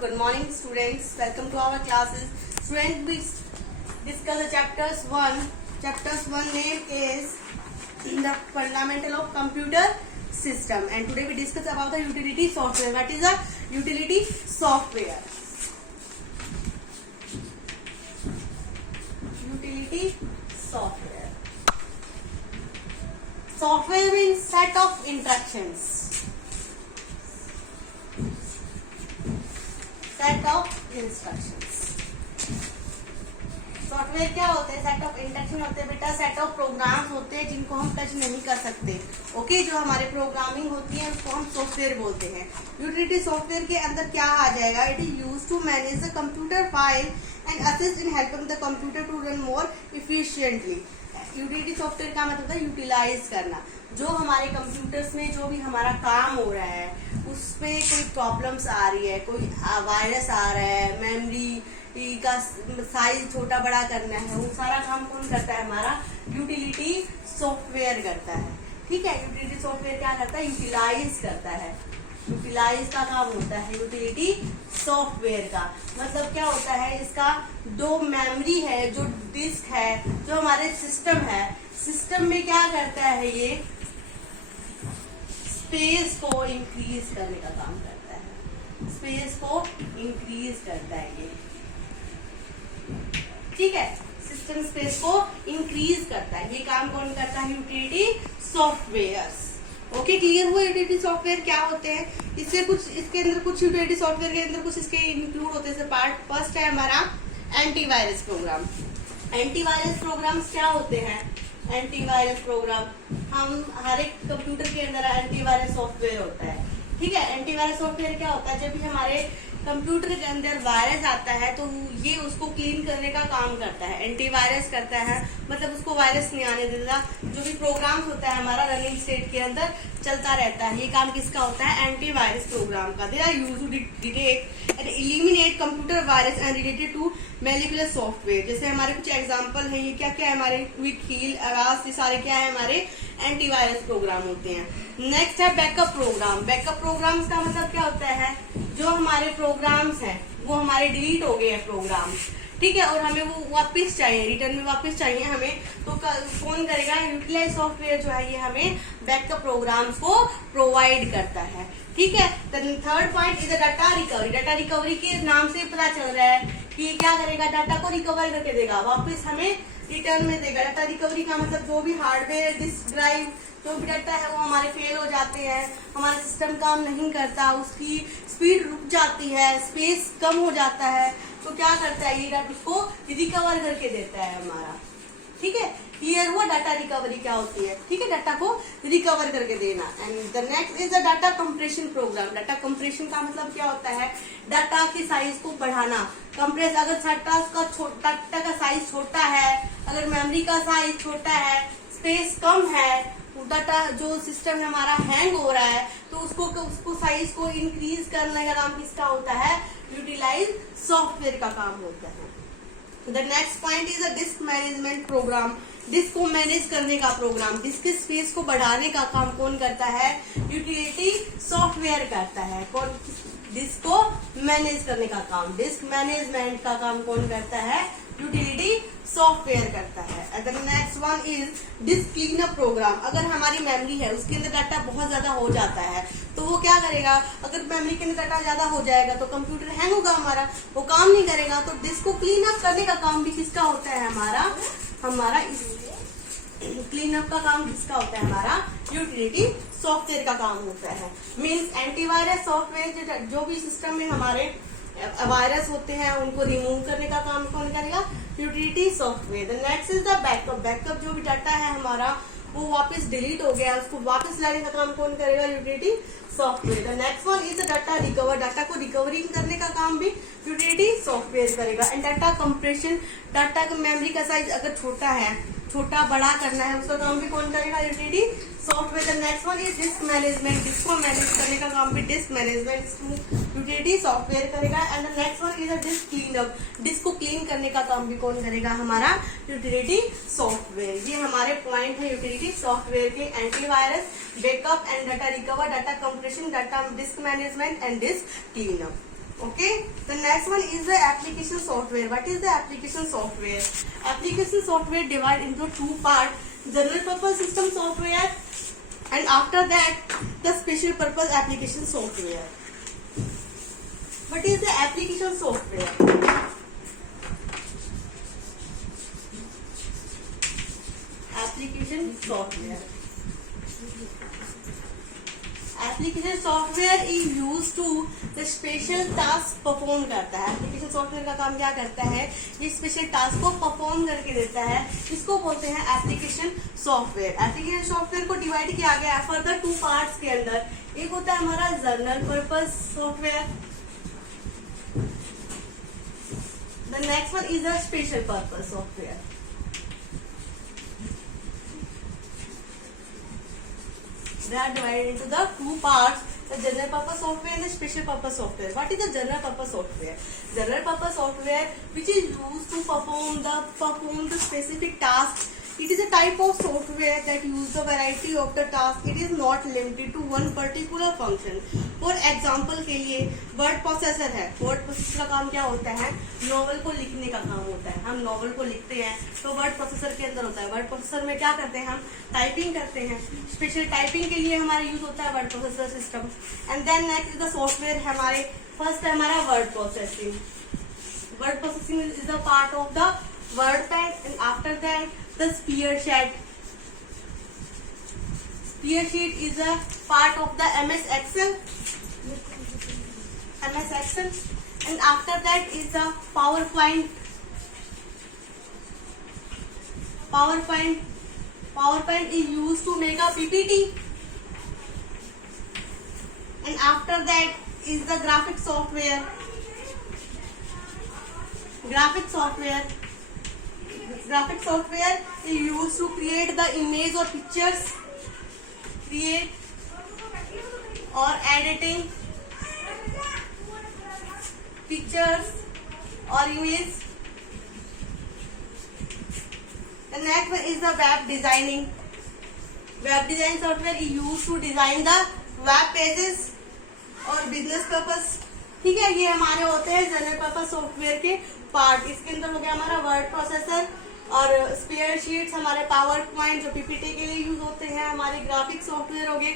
Good morning, students. Welcome to our classes. Students, we discuss the chapters 1. Chapters 1 name is the fundamental of computer system, and today we discuss about the utility software. What is a utility software? Utility software. Software means set of instructions. Set of instructions. Software क्या होते हैं? Set of instruction होते हैं बेटा, set of programs होते हैं जिनको हम टच नहीं कर सकते. ओके, जो हमारे प्रोग्रामिंग होती है उसको हम सॉफ्टवेयर बोलते हैं. यूटिलिटी सॉफ्टवेयर के अंदर क्या आ जाएगा? It is used to manage the computer file and assist in helping the computer to run more efficiently. Utility software का मतलब होता है यूटिलाइज करना. जो हमारे कंप्यूटर्स में जो भी हमारा काम हो रहा है उस पे कोई प्रॉब्लम्स आ रही है, कोई वायरस आ रहा है, मेमोरी का साइज छोटा बड़ा करना है, वो सारा काम कौन करता है? हमारा यूटिलिटी सॉफ्टवेयर करता है. ठीक है, यूटिलिटी सॉफ्टवेयर क्या करता है? यूटिलाइज करता है. यूटिलाइज का काम होता है यूटिलिटी सॉफ्टवेयर का. मतलब क्या होता है? इसका जो मेमोरी है, जो डिस्क है, जो हमारे सिस्टम है, सिस्टम में क्या करता है? ये स्पेस को इंक्रीज करने का काम करता है. स्पेस को इंक्रीज करता है ये. ठीक है, सिस्टम स्पेस को इंक्रीज करता है. ये काम कौन करता है? Utility software. ओके, क्लियर हुआ यूटिलिटी सॉफ्टवेयर क्या होते हैं? इससे कुछ इसके अंदर कुछ यूटिलिटी सॉफ्टवेयर के अंदर कुछ इसके इंक्लूड होते हैं. पार्ट फर्स्ट है हमारा एंटीवायरस प्रोग्राम. एंटीवायरस प्रोग्राम्स क्या होते हैं? एंटीवायरस प्रोग्राम हम हर एक कंप्यूटर के अंदर एंटीवायरस सॉफ्टवेयर होता है. ठीक है, एंटीवायरस सॉफ्टवेयर क्या होता है? जब भी हमारे कंप्यूटर के अंदर वायरस आता है तो ये उसको क्लीन करने का काम करता है. एंटीवायरस करता है मतलब उसको वायरस नहीं आने देता. जो भी प्रोग्राम होता है हमारा रनिंग स्टेट के अंदर चलता रहता है. ये काम किसका होता है? एंटीवायरस प्रोग्राम का. They are used to detect and eliminate computer virus and related to malicious software. जैसे हमारे कुछ एग्जांपल हैं. ये क्या क्या है? हमारे क्विक हील, आवाज, ये सारे क्या है? हमारे एंटीवायरस प्रोग्राम होते हैं. नेक्स्ट है बैकअप प्रोग्राम. बैकअप प्रोग्राम्स का मतलब क्या होता है? जो हमारे प्रोग्राम्स हैं वो हमारे डिलीट हो गए हैं प्रोग्राम. ठीक है, और हमें वो वापस चाहिए, रिटर्न में वापस चाहिए हमें, तो कौन करेगा? यूटिलाइज सॉफ्टवेयर जो है ये हमें बैकअप प्रोग्राम्स को प्रोवाइड करता है. ठीक है, third point is data recovery. Data recovery के नाम से पता चल रहा है कि ये क्या करेगा? डाटा को रिकवर करके देगा, वापस हमें रिटर्न में देगा. डाटा रिकवरी का मतलब जो भी हार्डवेयर, डिस्क ड्राइव, जो भी डाटा है वो हमारे फेल हो जाते हैं, हमारा सिस्टम काम नहीं करता, उसकी स्पीड रुक जाती है, स्पेस कम हो जाता है, तो क्या करता है? ये डाटा उसको रिकवर करके देता है हमारा. ठीक है, क्लियर हुआ डाटा रिकवरी क्या होती है? ठीक है, डाटा को रिकवर करके देना. And the next is the data compression program. Data compression का मतलब क्या होता है? डाटा की साइज को बढ़ाना. कंप्रेस, अगर डाटा का साइज छोटा है, अगर मेमोरी का साइज छोटा है, स्पेस कम है, डाटा जो सिस्टम है हमारा हैंग हो रहा है, तो उसको साइज को इंक्रीज करने का काम किसका होता है? यूटिलाइज सॉफ्टवेयर का काम होता है. The next point is a disk management program. Disk को मैनेज करने का प्रोग्राम. डिस्क के स्पेस को बढ़ाने का काम कौन करता है? यूटिलिटी सॉफ्टवेयर करता है. कौन? डिस्क को मैनेज करने का काम, डिस्क मैनेजमेंट का काम कौन करता है? यूटिलिटी सॉफ्टवेयर करता है. The next one is disk cleanup program. अगर हमारी मेमोरी है उसके अंदर डाटा बहुत ज्यादा हो जाता है तो वो क्या करेगा? अगर मेमोरी के अंदर डाटा ज्यादा हो जाएगा तो कंप्यूटर हैंग होगा, हमारा वो काम नहीं करेगा. तो डिस्क को क्लीन अप करने का काम भी किसका होता है? हमारा इस क्लीन अप का काम किसका होता है? हमारा यूटिलिटी सॉफ्टवेयर का काम होता है. मीन्स एंटीवायरस सॉफ्टवेयर जो भी सिस्टम में हमारे वायरस होते हैं उनको रिमूव करने का काम कौन करेगा? Utility software. The next is the backup. Backup जो भी डाटा है हमारा वो वापस डिलीट हो गया, उसको वापस लाने का काम कौन करेगा? Utility software. The next one is data recover. Data को रिकवरी करने का काम भी यूटिलिटी सॉफ्टवेयर करेगा. And data compression. डाटा का मेमोरी का साइज अगर छोटा है, छोटा बड़ा करना है, उसका काम भी कौन करेगा? Utility software. The next one is disk management. Disk को मैनेज करने का काम भी डिस्क मैनेजमेंट यूटिलिटी सॉफ्टवेयर करेगा. And the next one is a disk cleanup. Disk को क्लीन करने का काम भी कौन करेगा? हमारा यूटिलिटी सॉफ्टवेयर. ये हमारे पॉइंट है यूटिलिटी सॉफ्टवेयर के. Antivirus, backup and data recover, data compression, data disc management and disc cleanup. Okay, the next one is the application software. What is the application software? Application software divided into two parts: general purpose system software, and after that the special purpose application software. What is the application software? Application software. Application software is use to the special task perform करता है। Application software का काम क्या करता है? ये special task को perform करके देता है। इसको बोलते हैं एप्लीकेशन सॉफ्टवेयर। एप्लीकेशन सॉफ्टवेयर को डिवाइड किया गया है फर्दर टू पार्ट्स के अंदर। एक होता है हमारा general purpose software, the next one is the special purpose software. They are divided into the two parts: the general purpose software and the special purpose software. What is the general purpose software? General purpose software, which is used to perform the specific tasks. It is a type of software that use the variety of the task. It is not limited to one particular function. For example के लिए word processor है। Word processor का काम क्या होता है? Novel को लिखने का काम होता है। हम नॉवल को लिखते हैं तो वर्ड प्रोसेसर के अंदर होता है। वर्ड प्रोसेसर में क्या करते हैं? हम टाइपिंग करते हैं। स्पेशल टाइपिंग के लिए हमारा यूज होता है word processor system. And then next is the software. हमारे फर्स्ट है हमारा word processing. Word processing is the part of the WordPad, and after that the Spreadsheet. Spreadsheet is a part of the MS Excel, and after that is the PowerPoint. PowerPoint is used to make a PPT, and after that is the graphic software. Graphic software is used to create the image or pictures, or editing pictures or image. The next one is the web designing. Web design software is used to design the web pages और business purpose. ठीक है, ये हमारे होते हैं general purpose software के part. इसके अंदर हो गया हमारा वर्ड प्रोसेसर और स्प्रेडशीट्स, हमारे पावर पॉइंट जो पीपीटी के लिए यूज होते हैं, हमारे ग्राफिक सॉफ्टवेयर हो गए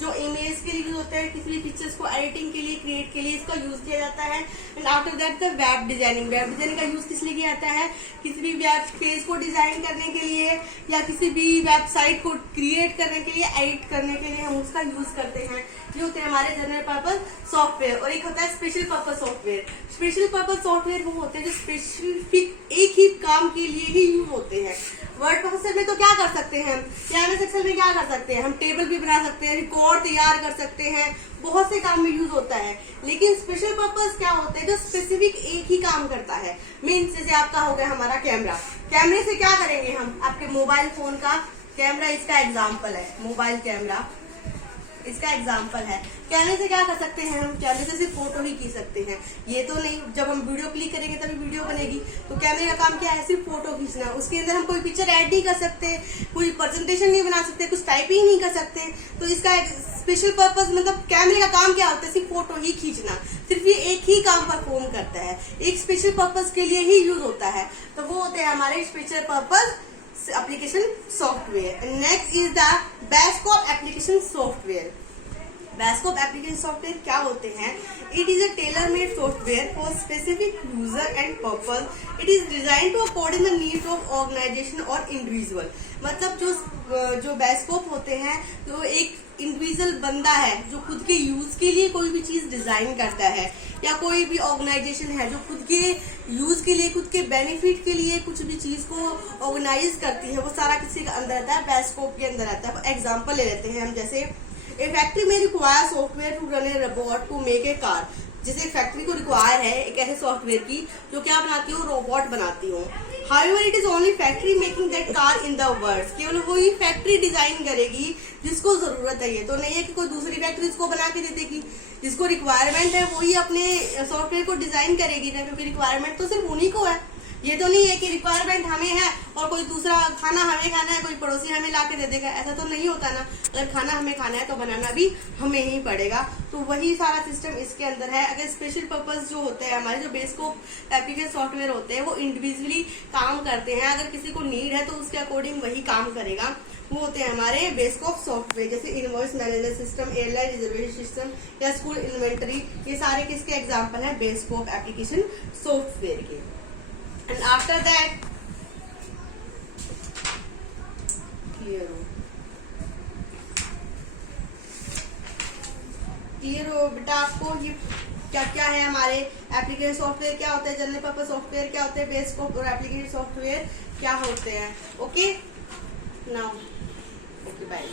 जो इमेज के लिए यूज होते हैं, किसी भी पिक्चर्स को एडिटिंग के लिए, क्रिएट के लिए इसका यूज किया जाता है। And after that the web designing. Web designing का यूज किस लिए किया जाता है? किसी भी वेब पेज को डिजाइन करने के लिए या किसी भी वेबसाइट को क्रिएट करने के लिए, एडिट करने के लिए हम उसका यूज करते हैं। ये होते हैं हमारे जनरल पर्पस सॉफ्टवेयर। और एक होता है special purpose software. Special purpose software वो होते हैं जो स्पेसिफिक एक ही काम के लिए ही यूज होते हैं। वर्ड प्रोसेसर में तो क्या कर सकते हैं हम, या एमएस एक्सेल में क्या कर सकते हैं हम? टेबल भी बना सकते हैं, रिकॉर्ड तैयार कर सकते हैं, बहुत से काम में यूज होता है। लेकिन स्पेशल पर्पस क्या होता है? जो स्पेसिफिक एक ही काम करता है। मीन जैसे आपका हो गया हमारा कैमरा। कैमरे से क्या करेंगे हम? आपके मोबाइल फोन का कैमरा इसका एग्जाम्पल है, मोबाइल कैमरा इसका एग्जाम्पल है। कैमरे से क्या कर सकते हैं हम? कैमरे से सिर्फ फोटो ही खींच सकते हैं। ये तो नहीं, जब हम वीडियो क्लिक करेंगे तभी वीडियो बनेगी। तो कैमरे का काम क्या है? सिर्फ फोटो खींचना। उसके अंदर हम कोई पिक्चर ऐड नहीं कर सकते, कोई प्रेजेंटेशन नहीं बना सकते, कुछ टाइपिंग नहीं कर सकते। तो इसका स्पेशल पर्पस मतलब कैमरे का काम क्या होता है? सिर्फ फोटो ही खींचना। सिर्फ ये एक ही काम परफॉर्म करता है, एक स्पेशल पर्पस के लिए ही यूज होता है। तो वो होते हैं हमारे special purpose application software. And next is the Basecamp application software. Basecamp application software क्या होते हैं? It is a tailor-made software for specific user and purpose. It is designed to according the needs of organization or individual. मतलब जो Basecamp होते हैं तो एक individual बंदा है जो खुद के यूज के लिए कोई भी चीज डिजाइन करता है, या कोई भी ऑर्गेनाइजेशन है जो खुद के यूज के लिए, खुद के बेनिफिट के लिए कुछ भी चीज को ऑर्गेनाइज करती है। वो सारा किसी के अंदर आता है, Basecamp के अंदर आता है। एग्जाम्पल ले लेते हैं हम, जैसे ए फैक्ट्री में require software to run a robot to make a car. जैसे फैक्ट्री को रिक्वायर है एक ऐसे सॉफ्टवेयर की जो क्या बनाती हो? रोबोट बनाती हो। However, it is only factory making that car in the world. केवल वही फैक्ट्री डिजाइन करेगी जिसको जरूरत है। ये तो नहीं है कि कोई दूसरी फैक्ट्री इसको बना के दे देगी। जिसको रिक्वायरमेंट है वही अपने सॉफ्टवेयर को डिजाइन करेगी ना, क्योंकि रिक्वायरमेंट तो सिर्फ उन्हीं को है। ये तो नहीं है कि रिक्वायरमेंट हमें है और कोई दूसरा खाना हमें खाना है, कोई पड़ोसी हमें ला के दे देगा, ऐसा तो नहीं होता ना। अगर खाना हमें खाना है तो बनाना भी हमें ही पड़ेगा। तो वही सारा सिस्टम इसके अंदर है। अगर स्पेशल पर्पस जो होते हैं हमारे, जो बेस्कोप एप्लीकेशन सॉफ्टवेयर होते हैं, वो इंडिविजुअली काम करते हैं। अगर किसी को नीड है तो उसके अकॉर्डिंग वही काम करेगा। वो होते हैं हमारे बेस्कोप सॉफ्टवेयर, जैसे invoice management system, airline reservation system या स्कूल इन्वेंटरी, ये सारे किसके एग्जाम्पल हैं? बेस्कोप एप्लीकेशन सॉफ्टवेयर के। एंड आफ्टर दैट क्लियर हो बेटा आपको ये क्या क्या है हमारे एप्लीकेशन सॉफ्टवेयर क्या होते हैं, जनरल पर्पस सॉफ्टवेयर क्या होते हैं, बेस्कोप और एप्लीकेशन सॉफ्टवेयर क्या होते हैं। Okay now okay bye.